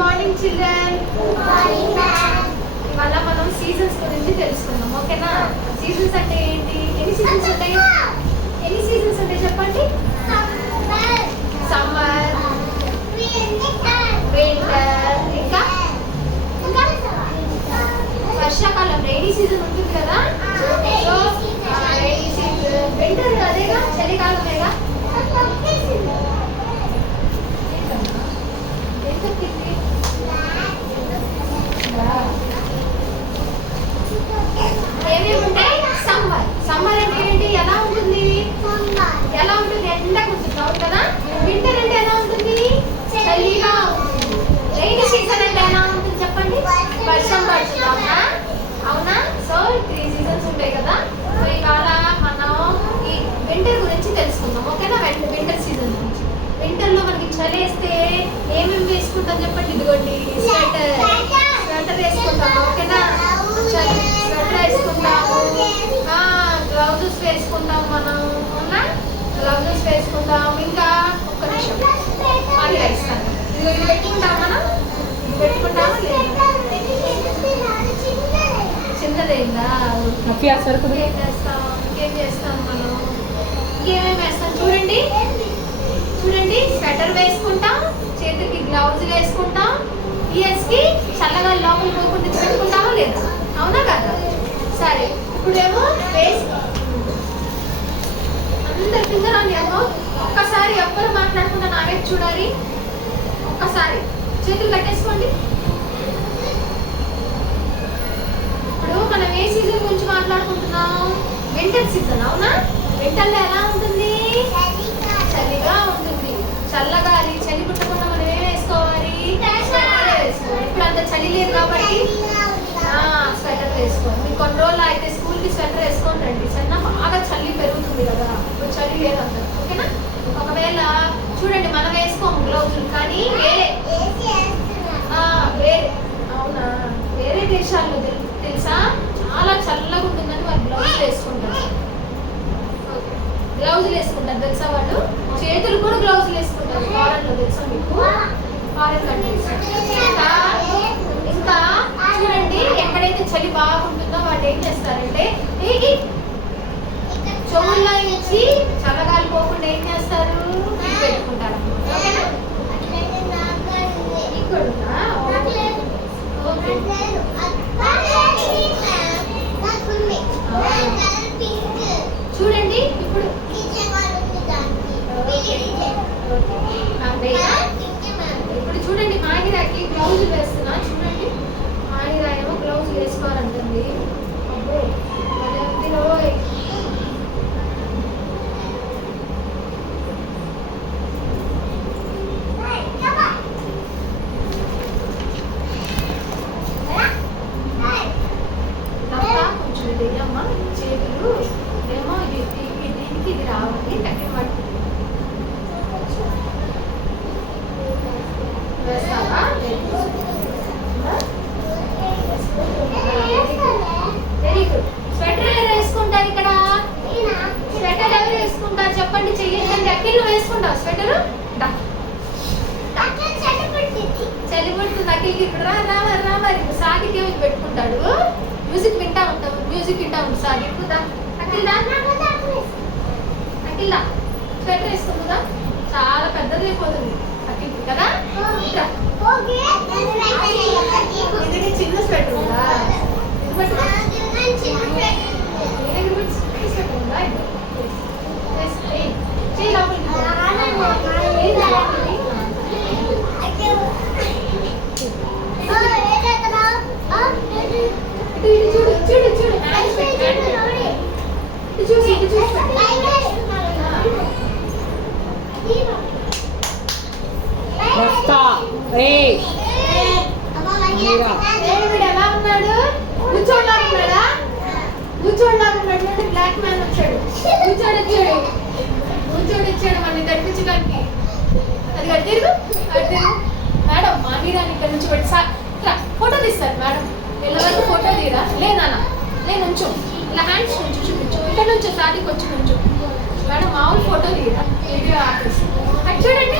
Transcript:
Morning children. ఇవాళ మనం seasons గురించి తెలుసుకుందాం, ఓకేనా? సీజన్స్ అంటే ఏంటి? ఎన్ని సీజన్స్ ఉంటాయి? ఎన్ని సీజన్స్ ఉంటాయి చెప్పండి? సమ్మర్, వింటర్, ఇంకా వర్షాకాలం రైనీ సీజన్ ఉంటుంది కదా. సో రైనీ సీజన్, వింటర్ అదేగా, చలికాలమేగా. ఏమేమి ఉంటాయి? సమ్మర్. సమ్మర్ అంటే ఏంటి? ఎలా ఉంటుంది? ఎలా ఉంటుంది? ఎండ కూర్చుంటావు కదా. వింటర్ అంటే ఎలా ఉంటుంది? చలిగా ఉంటుంది. రైనీ సీజన్ అంటే ఎలా ఉంటుంది చెప్పండి? వర్షం పడుతుంది, అవునా? అవునా? సో 3 సీజన్స్ ఉంటాయి కదా. సో ఇవాళ మనం ఈ వింటర్ గురించి తెలుసుకుందాం, ఓకేనా? వింటర్ సీజన్ గురించి. వింటర్లో మనకి చలి వేస్తే ఏమేమి వేసుకుంటాం చెప్పండి? ఇదిగోండి, స్వెటర్ వేసుకుంటాము, ఓకేనా? స్వెటర్ వేసుకుంటాము, గ్లౌజెస్ వేసుకుంటాం మనం, అవునా? గ్లౌజెస్ వేసుకుంటాం. ఇంకా ఒక్క నిమిషం అది వేస్తాను. ఇది పెట్టుకుంటాం మనం, పెట్టుకుంటామా లేదా? చిన్నదైందా? ఇంకేం చేస్తాం? ఇంకేం చేస్తాం మనం? ఇంకేమేమి వేస్తాం చూడండి. చూడండి, స్వెటర్ వేసుకుంటాం, చేతికి గ్లౌజులు వేసుకుంటాం, ఇయర్స్కి చల్లగా లోపల పోకుండా పెట్టుకుంటామా లేదా? అవునా కదా? సరే, ఇప్పుడేమో ఫేస్ అందరి కింద ఏమో ఒక్కసారి ఎవ్వరు మాట్లాడకుండా నా వైపు చూడాలి. ఒక్కసారి చేతులు కట్టేసుకోండి. ఇప్పుడు మనం ఏ సీజన్ గురించి మాట్లాడుకుంటున్నాం? వింటర్ సీజన్, అవునా? వింటర్లో ఎలా ఉంటుంది? చలిగా ఉంటుంది. చల్లగాలి, చలి పుట్టకుండా మనం ఏం వేసుకోవాలి? స్వెటర్ వేసుకోవాలి. ఇప్పుడు అంత చలి లేదు కాబట్టి స్వెటర్ వేసుకోవాలి. మీకు కొన్ని రోజులు అయితే స్కూల్కి స్వెటర్ వేసుకోండి రండి. చిన్న బాగా చలి పెరుగుతుంది కదా, ఇప్పుడు చలి లేదు అంత, ఓకేనా? ఒకవేళ చూడండి, మనం వేసుకోము గ్లౌజులు, కానీ వేరే, అవునా, వేరే దేశాల్లో తెలుసా చాలా చల్లగా ఉంటుందని వాళ్ళు గ్లౌజులు వేసుకుంటారు. గ్లౌజులు వేసుకుంటారు తెలుసా? వాళ్ళు చేతులు కూడా గ్లౌజులు వేసుకుంటారు ఫారెన్లో, తెలుసా మీకు? Foreign countries. ఇంకా చూడండి, ఎక్కడైతే చలి బాగుంటుందో వాళ్ళు ఏం చేస్తారంటే చెవుల్లో ఇచ్చి చల్లగాలి పోకుండా ఏం చేస్తారు? పెట్టుకుంటారు, ఓకేనా? ఇక్కడ చూడండి ఇప్పుడు ఇప్పుడు చూడండి, మాహిరాకి గ్లౌజ్ వేస్తున్నా. చూడండి, మాహిరా ఏమో గ్లౌజ్ వేసుకోవాలంటుంది. అబ్బో, కొంచెం ఇది అమ్మా, చేతులు ఏమో దీనికి ఇది రావాలి. టక్కి పట్టు వేస్తావా? Very good. స్వెటర్ ఎవరు వేసుకుంటారు ఇక్కడ? స్వెటర్ ఎవరు వేసుకుంటారు చెప్పండి? చెయ్యండి. అఖిల్ వేసుకుంటావు స్వెటర్? చలి పడుతుంది అఖిల్కి. ఇప్పుడు రా మరి. సాగికి పెట్టుకుంటాడు, మ్యూజిక్ వింటా ఉంటాం సాగి. ఇప్పుడు అఖిల్ స్వెటర్ వేసుకుంటుందా? చాలా పెద్దది అయిపోతుంది అఖిల్కి కదా. ఇది చిన్న స్వెటర్ ఉందా? ఎలా ఉన్నాడు? కూర్చోండి. బ్లాక్ మ్యాన్ వచ్చాడు. కూర్చోడొచ్చాడు మన తెప్పించడానికి. అది కట్టిరు మేడం. మాహిరాని ఇక్కడ నుంచి పెట్టి ఫోటో తీస్తారు మేడం. వీళ్ళ వరకు ఫోటో తీరా? లేనా? నేను ఉంచు, ఇలా హ్యాండ్స్ నుంచి చూపించు. ఇక్కడ నుంచి సారికి వచ్చి నుంచు మేడం. మామూలు ఫోటో తీరా? Video artist. అది చూడండి.